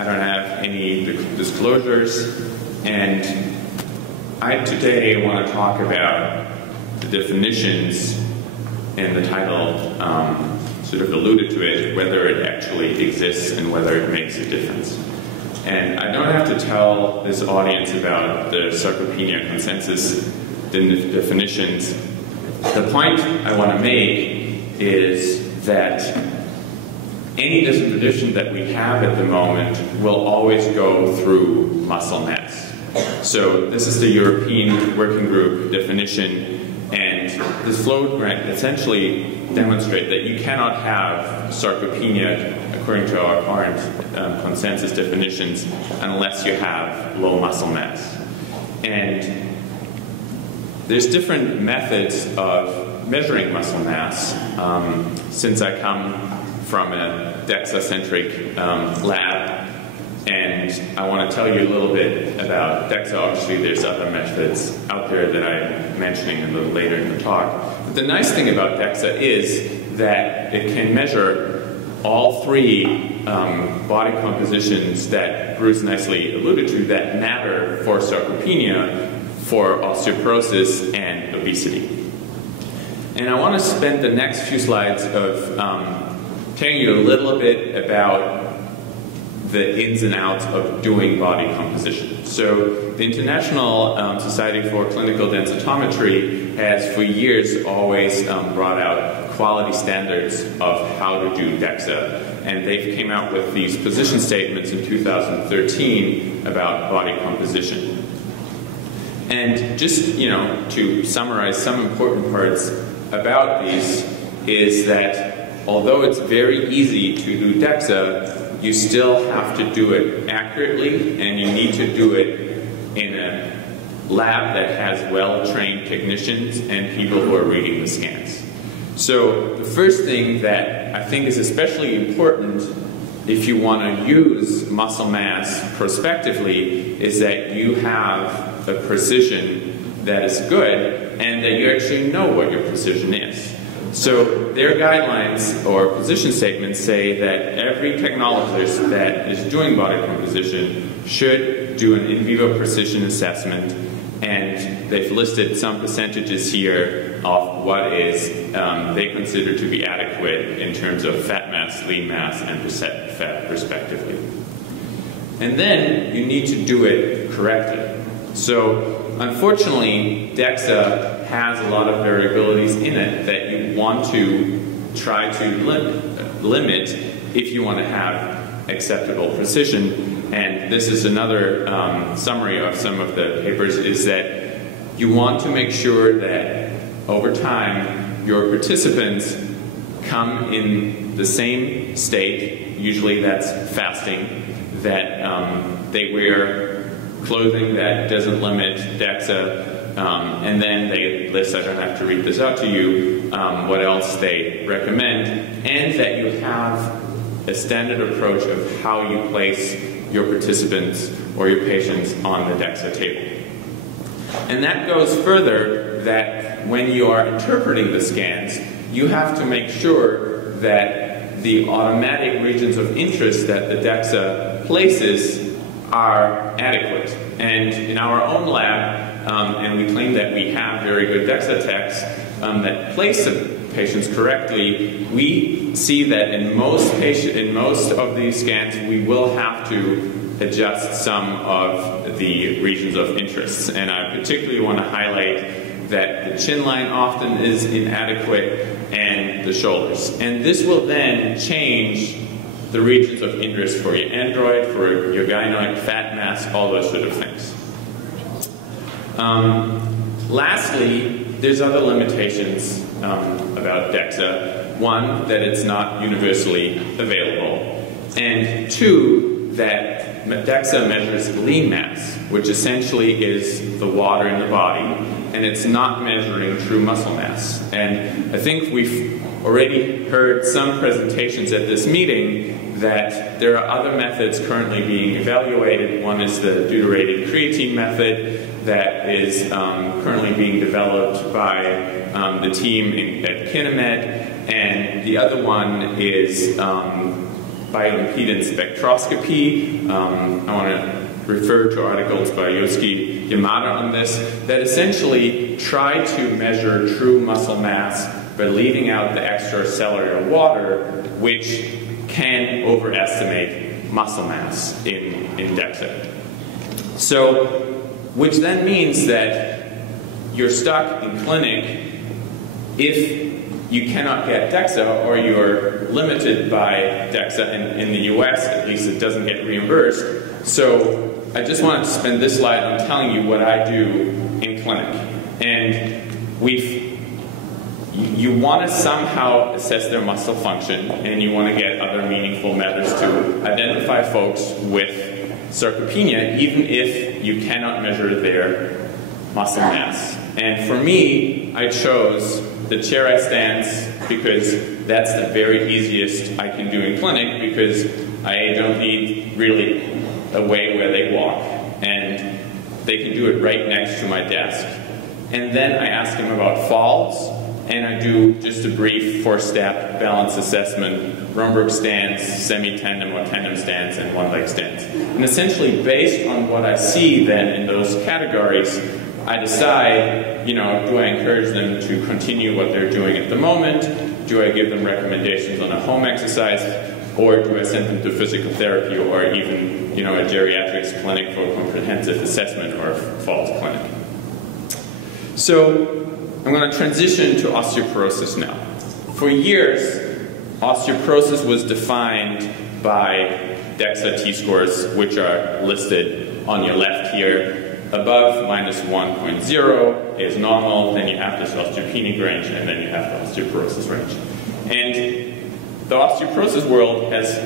I don't have any disclosures, and I today want to talk about the definitions, and the title sort of alluded to it, whether it actually exists and whether it makes a difference. And I don't have to tell this audience about the Sarcopenia consensus definitions. The point I want to make is that any definition that we have at the moment will always go through muscle mass. So this is the European Working Group definition, and this flow graph essentially demonstrates that you cannot have sarcopenia according to our current consensus definitions unless you have low muscle mass. And there's different methods of measuring muscle mass. Since I come from a DEXA-centric lab, and I want to tell you a little bit about DEXA. Obviously, there's other methods out there that I'm mentioning a little later in the talk. But the nice thing about DEXA is that it can measure all three body compositions that Bruce nicely alluded to that matter for sarcopenia, for osteoporosis, and obesity. And I want to spend the next few slides of telling you a little bit about the ins and outs of doing body composition. So the International Society for Clinical Densitometry has for years always brought out quality standards of how to do DEXA, and they've came out with these position statements in 2013 about body composition. And just, to summarize some important parts about these is that although it's very easy to do DEXA, you still have to do it accurately, and you need to do it in a lab that has well-trained technicians and people who are reading the scans. So the first thing that I think is especially important if you want to use muscle mass prospectively is that you have a precision that is good and that you actually know what your precision is. So their guidelines or position statements say that every technologist that is doing body composition should do an in vivo precision assessment, and they've listed some percentages here of what is they consider to be adequate in terms of fat mass, lean mass, and percent fat respectively. And then you need to do it correctly. So unfortunately, DEXA has a lot of variabilities in it that you want to try to limit if you want to have acceptable precision. And this is another summary of some of the papers, is that you want to make sure that over time your participants come in the same state, usually that's fasting, that they wear clothing that doesn't limit DEXA, and then they list, I don't have to read this out to you, what else they recommend, and that you have a standard approach of how you place your participants or your patients on the DEXA table. And that goes further, that when you are interpreting the scans, you have to make sure that the automatic regions of interest that the DEXA places are adequate. And in our own lab, and we claim that we have very good DEXA techs that place the patients correctly, we see that in most of these scans we will have to adjust some of the regions of interest. And I particularly want to highlight that the chin line often is inadequate, and the shoulders. And this will then change the regions of interest for your android, for your gynoid, fat mass, all those sort of things. Lastly, there's other limitations about DEXA. One, that it's not universally available. And two, that DEXA measures lean mass, which essentially is the water in the body, and it's not measuring true muscle mass. And I think we've already heard some presentations at this meeting that there are other methods currently being evaluated. One is the deuterated creatine method that is currently being developed by the team at Kinemed, and the other one is bioimpedance spectroscopy. I want to refer to articles by Yosuke Yamada on this, that essentially try to measure true muscle mass by leaving out the extracellular water, which can overestimate muscle mass in DEXA. So, which then means that you're stuck in clinic if you cannot get DEXA, or you're limited by DEXA. In the US, at least, it doesn't get reimbursed. So I just wanted to spend this slide on telling you what I do in clinic. And you want to somehow assess their muscle function, and you want to get other meaningful measures to identify folks with sarcopenia, even if you cannot measure their muscle mass. And for me, I chose the chair I stance because that's the very easiest I can do in clinic, because I don't need really a way where they walk, and they can do it right next to my desk. And then I ask them about falls, and I do just a brief 4-step balance assessment, Romberg stance, semi-tandem or tandem stance, and one-leg stance. And essentially, based on what I see then in those categories, I decide, do I encourage them to continue what they're doing at the moment? Do I give them recommendations on a home exercise? Or do I send them to physical therapy, or even, a geriatrics clinic for comprehensive assessment, or a falls clinic? So I'm going to transition to osteoporosis now. For years, osteoporosis was defined by DEXA T-scores, which are listed on your left here. Above -1.0 is normal, then you have this osteopenic range, and then you have the osteoporosis range. And the osteoporosis world has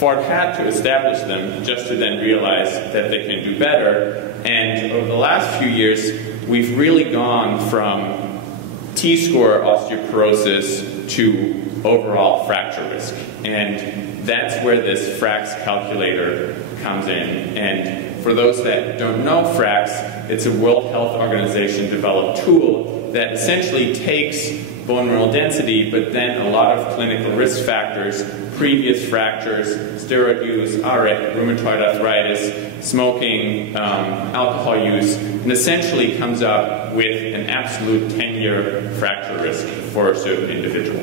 had to establish them just to then realize that they can do better. And over the last few years, we've really gone from T-score osteoporosis to overall fracture risk. And that's where this FRAX calculator comes in. And for those that don't know FRAX, it's a World Health Organization developed tool that essentially takes bone mineral density, but then a lot of clinical risk factors, previous fractures, steroid use, rheumatoid arthritis, smoking, alcohol use, and essentially comes up with an absolute 10-year fracture risk for a certain individual.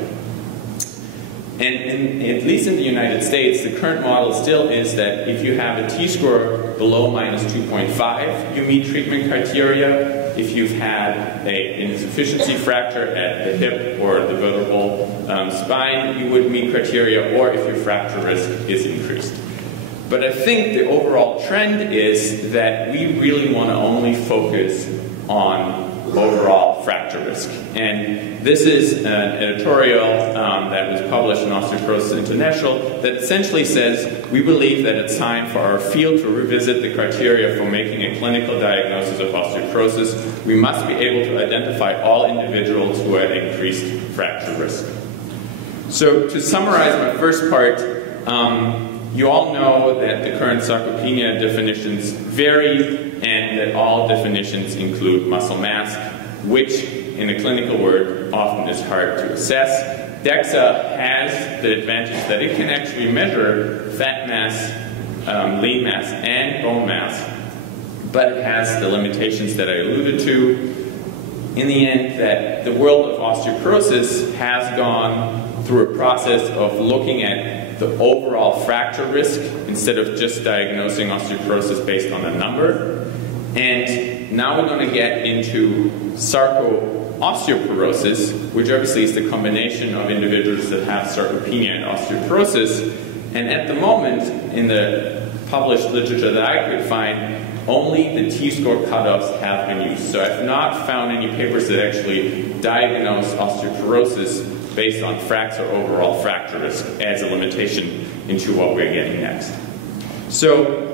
And at least in the United States, the current model still is that if you have a T-score below -2.5, you meet treatment criteria. If you've had an insufficiency fracture at the hip or the vertebral spine, you would meet criteria, or if your fracture risk is increased. But I think the overall trend is that we really want to only focus on overall fracture risk. And this is an editorial that was published in Osteoporosis International that essentially says, we believe that it's time for our field to revisit the criteria for making a clinical diagnosis of osteoporosis. We must be able to identify all individuals who are at increased fracture risk. So to summarize my first part, you all know that the current sarcopenia definitions vary, and that all definitions include muscle mass, which in a clinical word often is hard to assess. DEXA has the advantage that it can actually measure fat mass, lean mass, and bone mass, but it has the limitations that I alluded to. In the end, that the world of osteoporosis has gone through a process of looking at the overall fracture risk instead of just diagnosing osteoporosis based on a number. And now we're going to get into Sarco-Osteoporosis, which obviously is the combination of individuals that have sarcopenia and osteoporosis. And at the moment, in the published literature that I could find, only the T-score cutoffs have been used. So I've not found any papers that actually diagnose osteoporosis based on FRAX or overall fracture risk as a limitation into what we're getting next. So,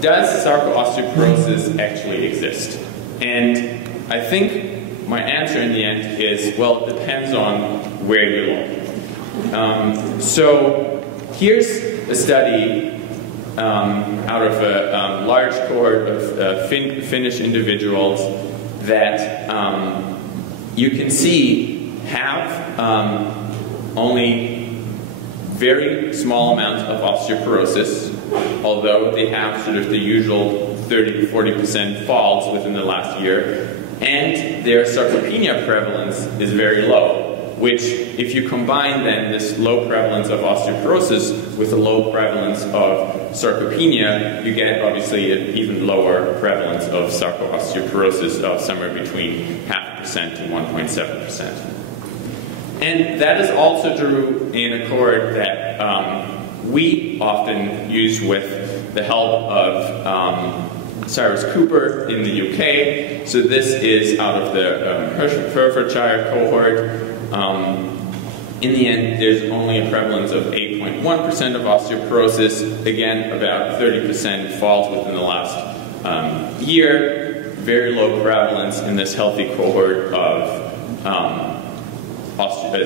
does Sarco-Osteoporosis actually exist? And I think my answer in the end is, well, it depends on where you look. So here's a study out of a large cohort of Finnish individuals that you can see have only very small amounts of osteoporosis, although they have sort of the usual 30 to 40% falls within the last year, and their sarcopenia prevalence is very low, which, if you combine then this low prevalence of osteoporosis with a low prevalence of sarcopenia, you get obviously an even lower prevalence of sarco-osteoporosis of somewhere between 0.5% to 1.7%. And that is also true in accord that we often use with the help of Cyrus Cooper in the UK. So this is out of the Hertfordshire cohort. In the end, there's only a prevalence of 8.1% of osteoporosis. Again, about 30% falls within the last year. Very low prevalence in this healthy cohort of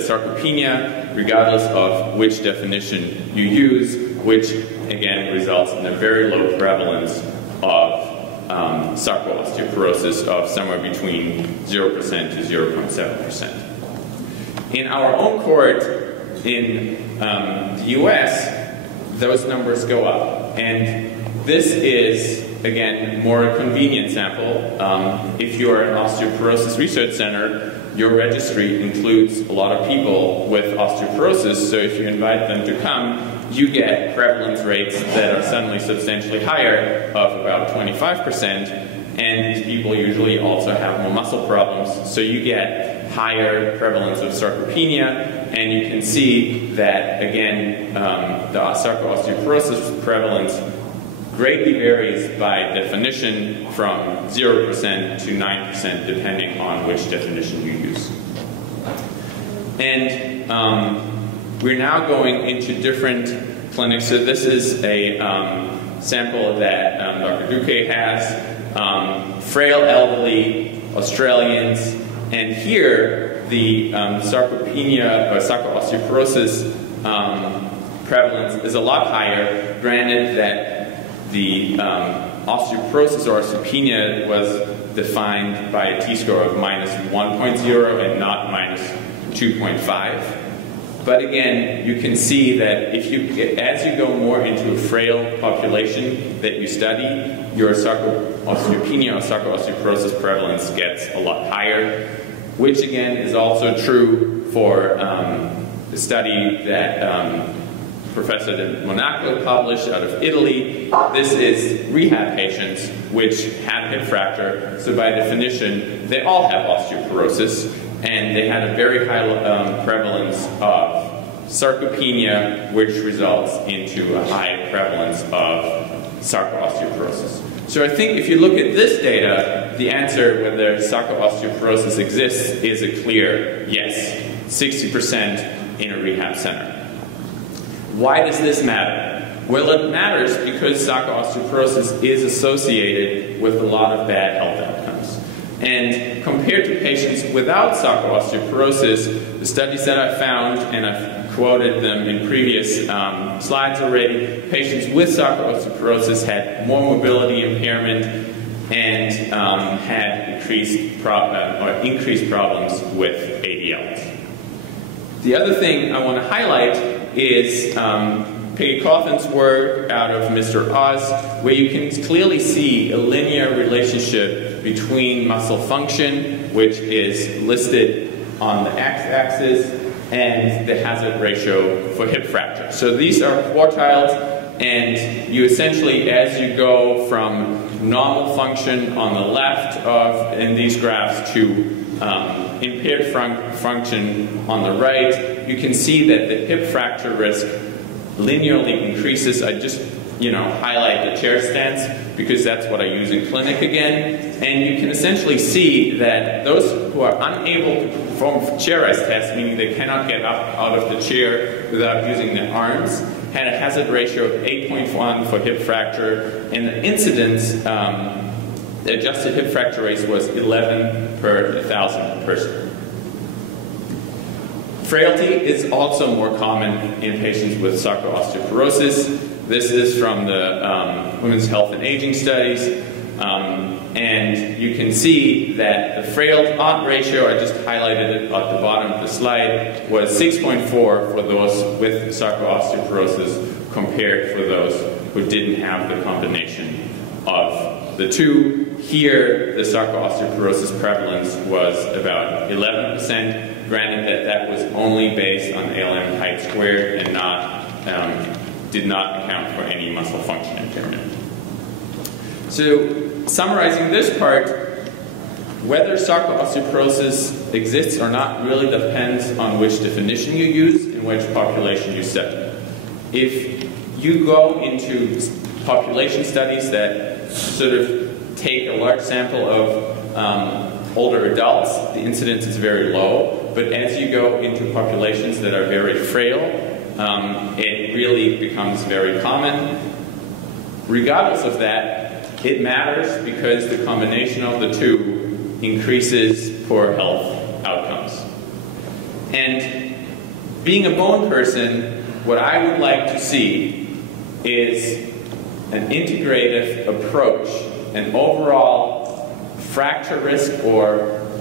sarcopenia, regardless of which definition you use, which again results in a very low prevalence of sarco-osteoporosis of somewhere between 0% to 0.7%. In our own cohort in the US, those numbers go up. And this is, again, more a convenient sample. If you're an osteoporosis research center, your registry includes a lot of people with osteoporosis, so if you invite them to come, you get prevalence rates that are suddenly substantially higher of about 25%, and these people usually also have more muscle problems, so you get higher prevalence of sarcopenia, and you can see that, again, the sarco-osteoporosis prevalence greatly varies by definition from 0% to 9% depending on which definition you use. And we're now going into different clinics. So this is a sample that Dr. Duque has, frail elderly Australians, and here the sarcopenia or sarco-osteoporosis prevalence is a lot higher, granted that the osteoporosis or osteopenia was defined by a t-score of -1.0 and not -2.5. But again, you can see that if you, as you go more into a frail population that you study, your sarco-osteopenia or sarco-osteoporosis prevalence gets a lot higher, which again is also true for the study that Professor De Monaco published out of Italy. This is rehab patients which have hip fracture, so by definition they all have osteoporosis, and they had a very high prevalence of sarcopenia, which results into a high prevalence of sarco-osteoporosis. So I think if you look at this data, the answer whether sarco-osteoporosis exists is a clear yes, 60% in a rehab center. Why does this matter? Well, it matters because sarco-osteoporosis is associated with a lot of bad health outcomes. And compared to patients without sarco-osteoporosis, the studies that I found, and I've quoted them in previous slides already, patients with sarco-osteoporosis had more mobility impairment and had increased problems with ADLs. The other thing I want to highlight is Peggy Cawthon's work out of Mr. Oz, where you can clearly see a linear relationship between muscle function, which is listed on the x-axis, and the hazard ratio for hip fracture. So these are quartiles, and you essentially, as you go from normal function on the left of in these graphs to impaired function on the right, you can see that the hip fracture risk linearly increases. I just highlight the chair stance because that's what I use in clinic again, and you can essentially see that those who are unable to perform Characterized tests, meaning they cannot get up out of the chair without using their arms, had a hazard ratio of 8.1 for hip fracture, and the incidence, the adjusted hip fracture rate was 11 per 1,000 person. Frailty is also more common in patients with sarco-osteoporosis. This is from the Women's Health and Aging Studies. And you can see that the frail odds ratio, I just highlighted it at the bottom of the slide, was 6.4 for those with sarco-osteoporosis compared for those who didn't have the combination of the two. Here, the sarco-osteoporosis prevalence was about 11%, granted that that was only based on ALM height squared and did not account for any muscle function impairment. So, summarizing this part, whether sarco-osteoporosis exists or not really depends on which definition you use and which population you study. If you go into population studies that sort of take a large sample of older adults, the incidence is very low, but as you go into populations that are very frail, it really becomes very common. Regardless of that, it matters because the combination of the two increases poor health outcomes. And being a bone person, what I would like to see is an integrative approach, an overall fracture risk or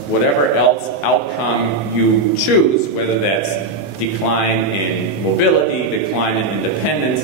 whatever else outcome you choose, whether that's decline in mobility, decline in independence,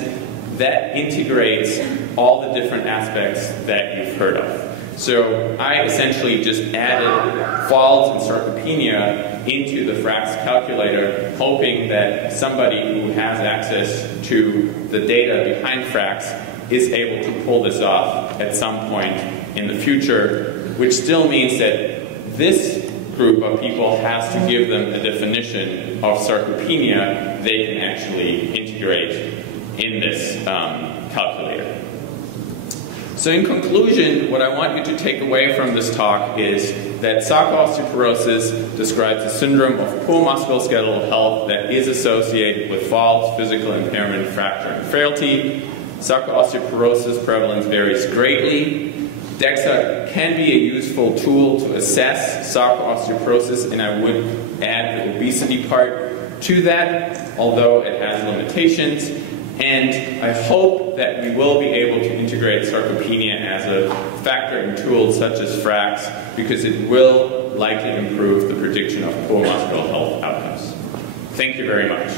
that integrates all the different aspects that you've heard of. So I essentially just added falls and sarcopenia into the FRAX calculator, hoping that somebody who has access to the data behind FRAX is able to pull this off at some point in the future, which still means that this group of people has to give them a definition of sarcopenia they can actually integrate in this calculator. So in conclusion, what I want you to take away from this talk is that sarco-osteoporosis describes a syndrome of poor musculoskeletal health that is associated with falls, physical impairment, fracture, and frailty. Sarco-osteoporosis prevalence varies greatly. DEXA can be a useful tool to assess sarco-osteoporosis, and I would add the obesity part to that, although it has limitations. And I hope that we will be able to integrate sarcopenia as a factor in tools such as FRAX, because it will likely improve the prediction of poor musculoskeletal health outcomes. Thank you very much.